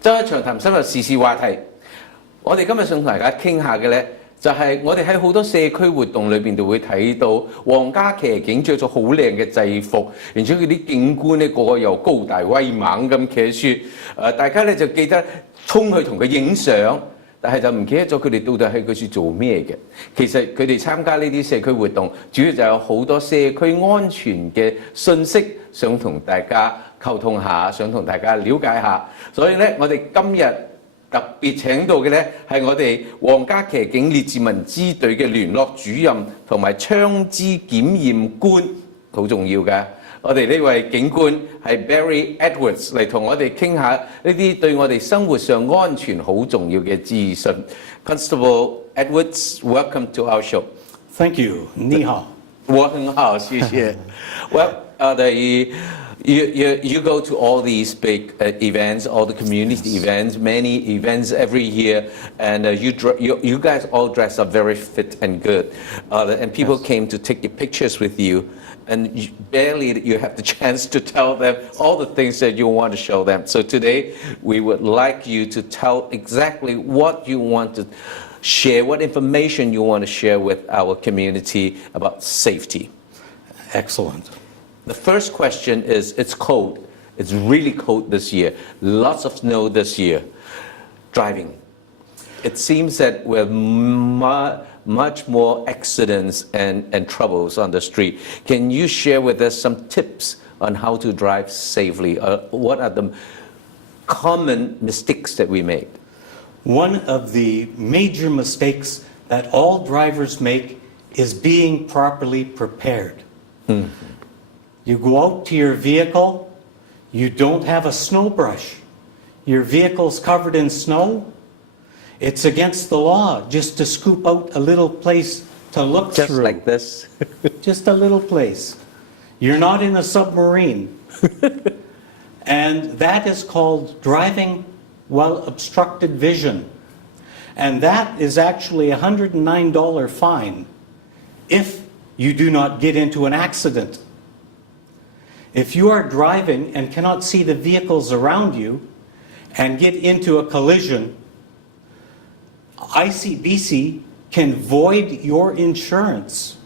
周一長談深入時事話題，我哋今日想同大家傾下嘅呢，就係我哋喺好多社區活動裏邊就會睇到皇家騎警着咗好靚嘅制服，然之後佢啲警官呢個個又高大威猛咁企喺處，大家呢就記得衝去同佢影相。但係就唔記得咗佢哋到底喺嗰處做咩嘅。其實佢哋參加呢啲社區活動，主要就有好多社區安全嘅信息，想同大家溝通下，想同大家了解下。所以咧，我哋今日特別請到嘅咧係我哋皇家騎警列治文支隊嘅聯絡主任同埋槍支檢驗官，好重要㗎。我哋呢位警官係 Barry Edwards 嚟同我哋傾下呢啲對我哋生活上安全好重要嘅資訊。Constable Edwards, welcome to our show. Thank you. 你好。我很好，謝謝。Well, you go to all these big events, all the community events, many events every year, and you guys all dress up very fit and good, and people came to take the pictures with you. And barely you have the chance to tell them all the things that you want to show them. So today, we would like you to tell exactly what you want to share, what information you want to share with our community about safety. Excellent. The first question is, it's cold. It's really cold this year. Lots of snow this year. Driving. It seems that we're much more accidents and troubles on the street. Can you share with us some tips on how to drive safely? What are the common mistakes that we made? One of the major mistakes that all drivers make is being properly prepared. You go out to your vehicle, you don't have a snow brush. Your vehicle's covered in snow. It's against the law just to scoop out a little place to look through. Just like this? Just a little place. You're not in a submarine. And that is called driving while obstructed vision. And that is actually a $109 fine if you do not get into an accident. If you are driving and cannot see the vehicles around you and get into a collision, ICBC can void your insurance,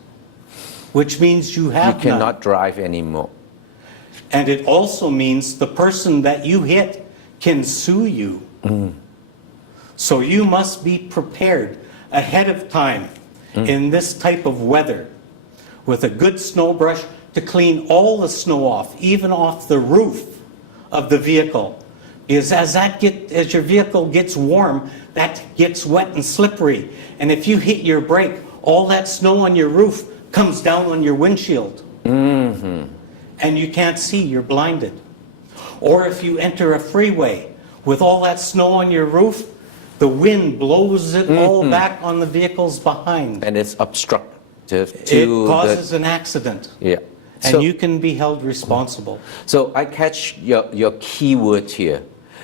which means you have You cannot drive anymore. And it also means the person that you hit can sue you. So you must be prepared ahead of time in this type of weather with a good snow brush to clean all the snow off, even off the roof of the vehicle. Because as your vehicle gets warm, that gets wet and slippery. And if you hit your brake, all that snow on your roof comes down on your windshield. And you can't see, you're blinded. Or if you enter a freeway with all that snow on your roof, the wind blows it all back on the vehicles behind. And it's obstructive to It causes an accident. Yeah. And you can be held responsible. So I catch your key word here.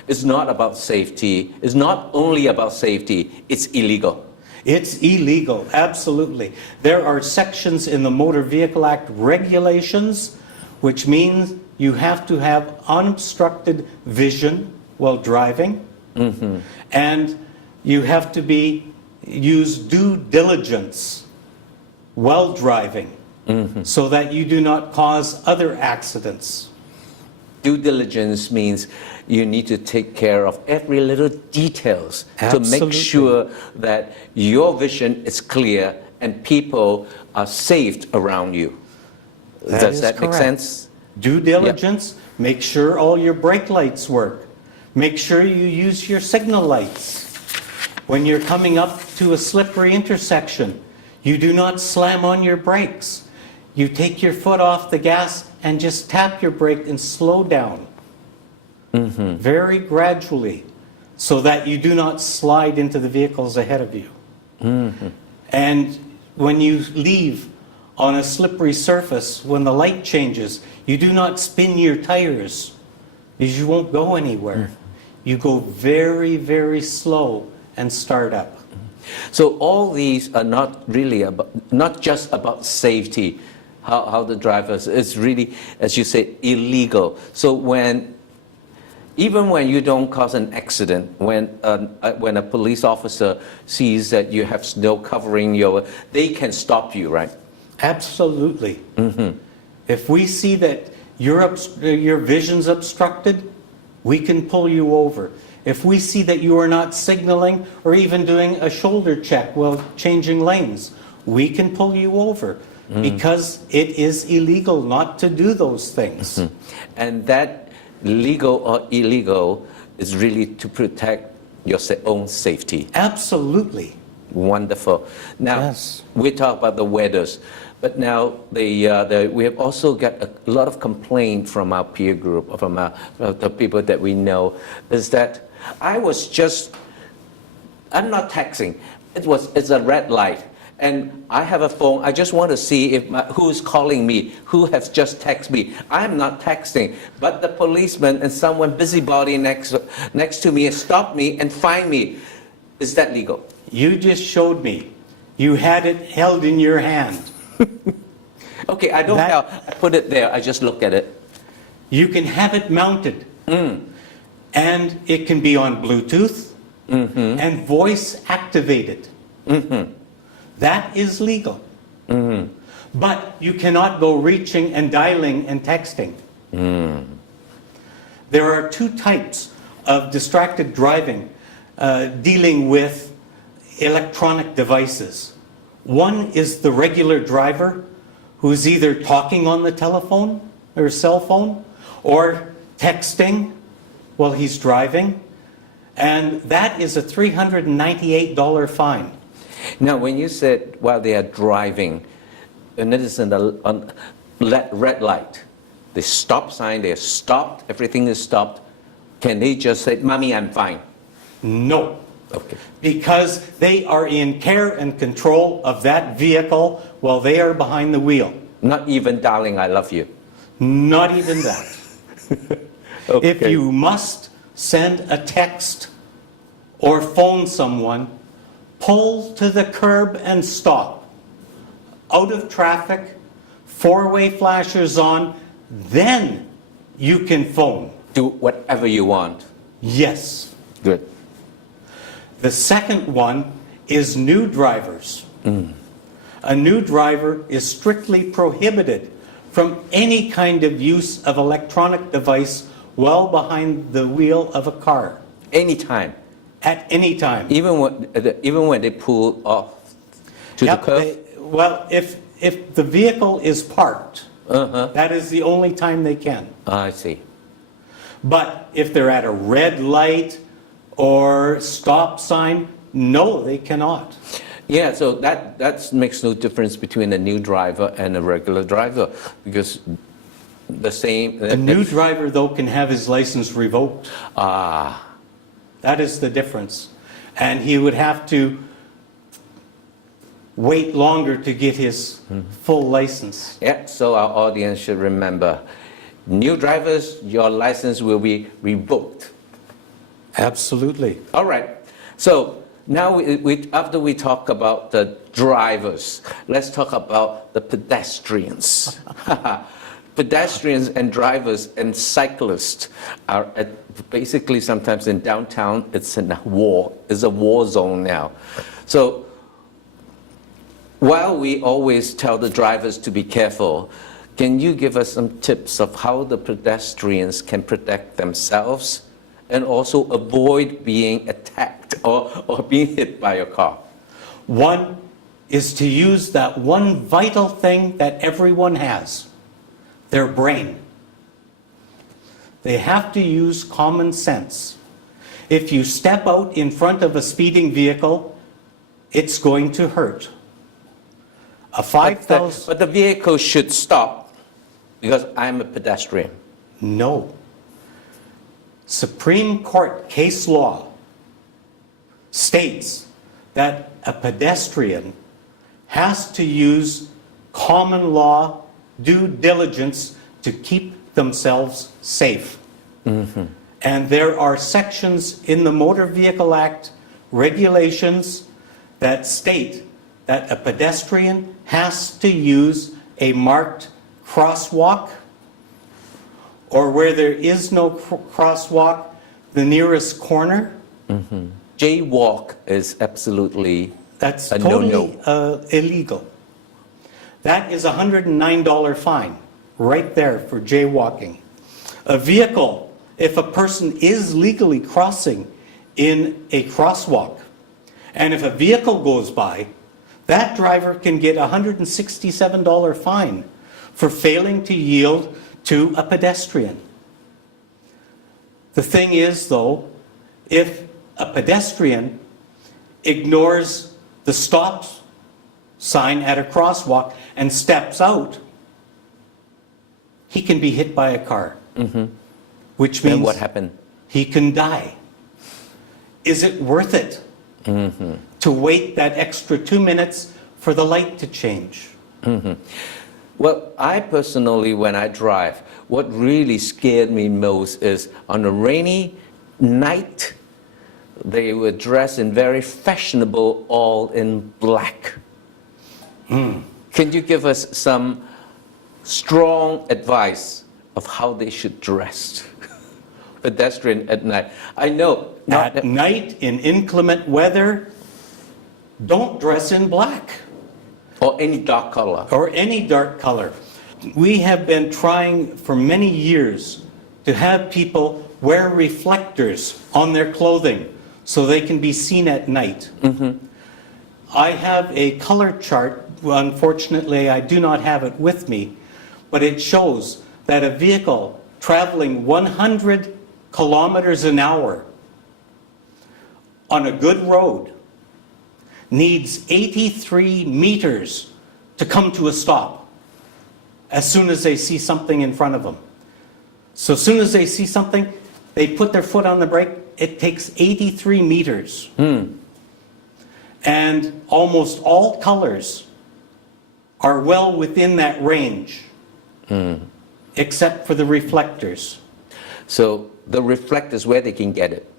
It's not about safety. It's not only about safety. It's illegal. It's illegal, absolutely. There are sections in the Motor Vehicle Act regulations, which means you have to have unobstructed vision while driving, and you have to use due diligence while driving, so that you do not cause other accidents. Due diligence means you need to take care of every little details to make sure that your vision is clear and people are saved around you. Does that make sense? Due diligence, make sure all your brake lights work. Make sure you use your signal lights. When you're coming up to a slippery intersection, you do not slam on your brakes. You take your foot off the gas and just tap your brake and slow down. Very gradually, so that you do not slide into the vehicles ahead of you. And when you leave on a slippery surface, when the light changes, you do not spin your tires, because you won't go anywhere. You go very, very slow and start up. So all these are not really not just about safety, how the drivers, it's really, as you say, illegal. So when even when you don't cause an accident, when a police officer sees that you have snow covering they can stop you, right? Absolutely. If we see that your vision's obstructed, we can pull you over. If we see that you are not signaling or even doing a shoulder check while changing lanes, we can pull you over because it is illegal not to do those things. And that legal or illegal is really to protect your own safety. Absolutely. Wonderful. Now, Yes. we talk about the weathers, but now we have also got a lot of complaint from our peer group, from the people that we know, is that I'm not texting. It's a red light. And I have a phone. I just want to see who's calling me, who has just texted me. I'm not texting, but the policeman and someone busybody next to me stopped me and fined me. Is that legal? You just showed me. You had it held in your hand. Okay, I don't know. I put it there. I just look at it. You can have it mounted. And it can be on Bluetooth and voice activated. That is legal. But you cannot go reaching and dialing and texting. There are two types of distracted driving dealing with electronic devices. One is the regular driver who's either talking on the telephone or cell phone or texting while he's driving, and that is a $398 fine. Now, when you said while they are driving, and it is in the red light, the stop sign, they're stopped, everything is stopped, can they just say, "Mommy, I'm fine"? No. Okay. Because they are in care and control of that vehicle while they are behind the wheel. Not even "Darling, I love you." Not even that. Okay. If you must send a text or phone someone, pull to the curb and stop. Out of traffic, four-way flashers on, then you can phone. Do whatever you want. Yes. Good. The second one is new drivers. A new driver is strictly prohibited from any kind of use of electronic device while behind the wheel of a car. Anytime. At any time. Even when they pull off to Yep, the curb? well, if the vehicle is parked, that is the only time they can. I see. But if they're at a red light or stop sign, no, they cannot. Yeah, so that makes no difference between a new driver and a regular driver, because the same... A new driver, though, can have his license revoked. Ah. That is the difference. And he would have to wait longer to get his full license. Yeah, so our audience should remember, new drivers, your license will be revoked. Absolutely. All right, so now after we talk about the drivers, let's talk about the pedestrians. Pedestrians and drivers and cyclists are basically sometimes in downtown, it's a war zone now. So while we always tell the drivers to be careful, can you give us some tips of how the pedestrians can protect themselves and also avoid being attacked or being hit by a car? One is to use that one vital thing that everyone has, their brain. They have to use common sense. If you step out in front of a speeding vehicle, it's going to hurt. A 5,000... But the vehicle should stop because I'm a pedestrian. No. Supreme Court case law states that a pedestrian has to use common law due diligence to keep themselves safe. And there are sections in the Motor Vehicle Act regulations that state that a pedestrian has to use a marked crosswalk, or where there is no crosswalk, the nearest corner, Jaywalk is absolutely that's a totally no-no. illegal. That is a $109 fine right there for jaywalking. A vehicle, if a person is legally crossing in a crosswalk, and if a vehicle goes by, that driver can get a $167 fine for failing to yield to a pedestrian. The thing is, though, if a pedestrian ignores the stop sign at a crosswalk and steps out, he can be hit by a car, which Then means what happened? he can die. Is it worth it to wait that extra 2 minutes for the light to change? Well, I personally, when I drive, what really scared me most is on a rainy night, they were dressed in very fashionable, all in black. Can you give us some strong advice of how they should dress? Pedestrian at night. I know. At night, in inclement weather, don't dress in black Or any dark color. or any dark color. We have been trying for many years to have people wear reflectors on their clothing so they can be seen at night. I have a color chart. Unfortunately, I do not have it with me, but it shows that a vehicle traveling 100 kilometers an hour on a good road needs 83 meters to come to a stop as soon as they see something in front of them. So as soon as they see something, they put their foot on the brake. It takes 83 meters. And almost all colors are well within that range, except for the reflectors. So the reflectors, where they can get it?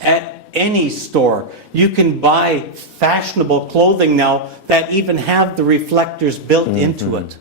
At any store, you can buy fashionable clothing now that even have the reflectors built into it.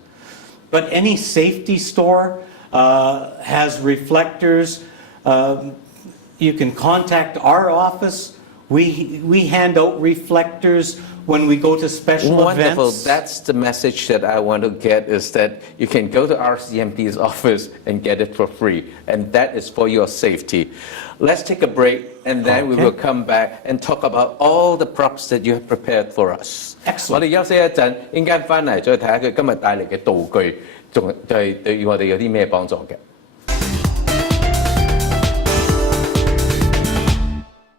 But any safety store has reflectors. You can contact our office. We hand out reflectors when we go to special Wonderful. events. That's the message that I want to get, is that you can go to RCMP's office and get it for free. And that is for your safety. Let's take a break, and then we Okay. will come back and talk about all the props that you have prepared for us. Excellent. 我哋休息一陣，陣間翻嚟再睇下佢今日帶嚟嘅道具，仲對我哋有啲咩幫助嘅。